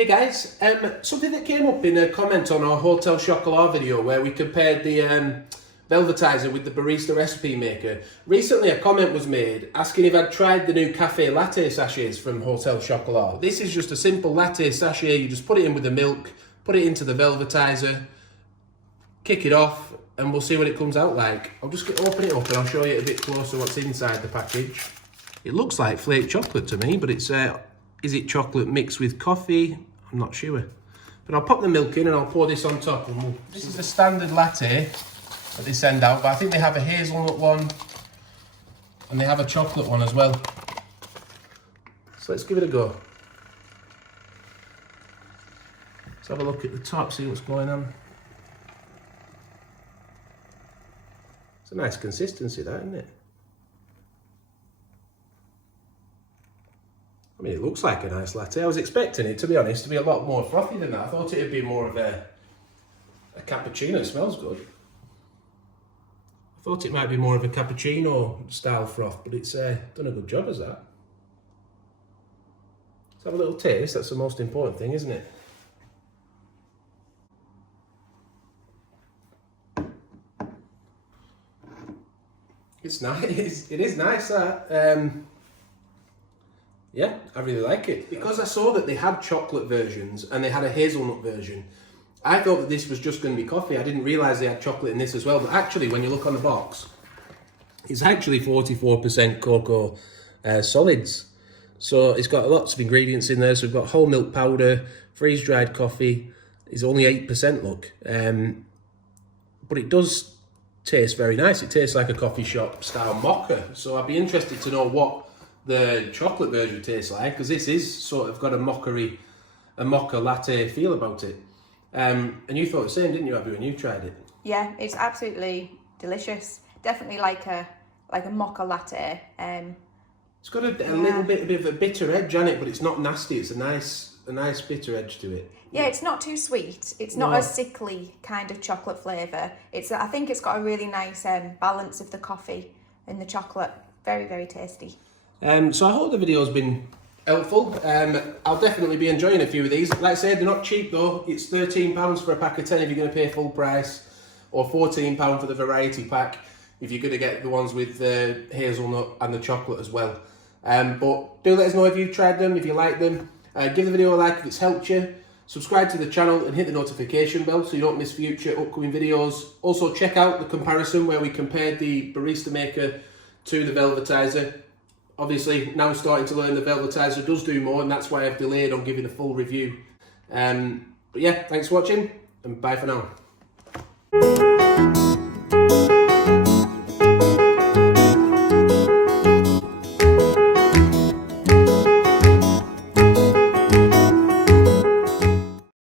Hey guys, something that came up in a comment on our Hotel Chocolat video where we compared the Velvetiser with the barista recipe maker. Recently a comment was made asking if I'd tried the new cafe latte sachets from Hotel Chocolat. This is just a simple latte sachet, you just put it in with the milk, put it into the Velvetiser, kick it off, and we'll see what it comes out like. I'll just open it up and I'll show you a bit closer what's inside the package. It looks like flake chocolate to me, but it's is it chocolate mixed with coffee? I'm not sure. But I'll pop the milk in and I'll pour this on top. And this is the standard latte that they send out, but I think they have a hazelnut one and they have a chocolate one as well. So let's give it a go. Let's have a look at the top, see what's going on. It's a nice consistency, that, isn't it? I mean, it looks like a nice latte. I was expecting it, to be honest, to be a lot more frothy than that. I thought it'd be more of a cappuccino. It smells good. I thought it might be more of a cappuccino style froth, but it's done a good job as that. Let's have a little taste. That's the most important thing, isn't it? It's nice. It is nice, that. Yeah, I really like it. Because I saw that they had chocolate versions and they had a hazelnut version, I thought that this was just going to be coffee. I didn't realise they had chocolate in this as well. But actually, when you look on the box, it's actually 44% cocoa solids. So it's got lots of ingredients in there. So we've got whole milk powder, freeze-dried coffee. It's only 8%, look. But it does taste very nice. It tastes like a coffee shop style mocha. So I'd be interested to know what the chocolate version tastes like, because this is sort of got a mocha latte feel about it. And you thought the same, didn't you, Abby, when you tried it? Yeah, it's absolutely delicious. Definitely like a mocha latte. It's got a little bit of a bitter edge on it, but it's not nasty. It's a nice bitter edge to it. Yeah, it's not too sweet. It's not a sickly kind of chocolate flavour. I think it's got a really nice balance of the coffee and the chocolate. Very, very tasty. So I hope the video's been helpful. I'll definitely be enjoying a few of these. Like I said, they're not cheap though. It's £13 for a pack of 10 if you're going to pay full price, or £14 for the variety pack if you're going to get the ones with the hazelnut and the chocolate as well. But do let us know if you've tried them, if you like them. Give the video a like if it's helped you. Subscribe to the channel and hit the notification bell so you don't miss future upcoming videos. Also check out the comparison where we compared the barista maker to the Velvetiser. Obviously, now starting to learn the Velvetiser does do more, and that's why I've delayed on giving a full review. But yeah, thanks for watching, and bye for now.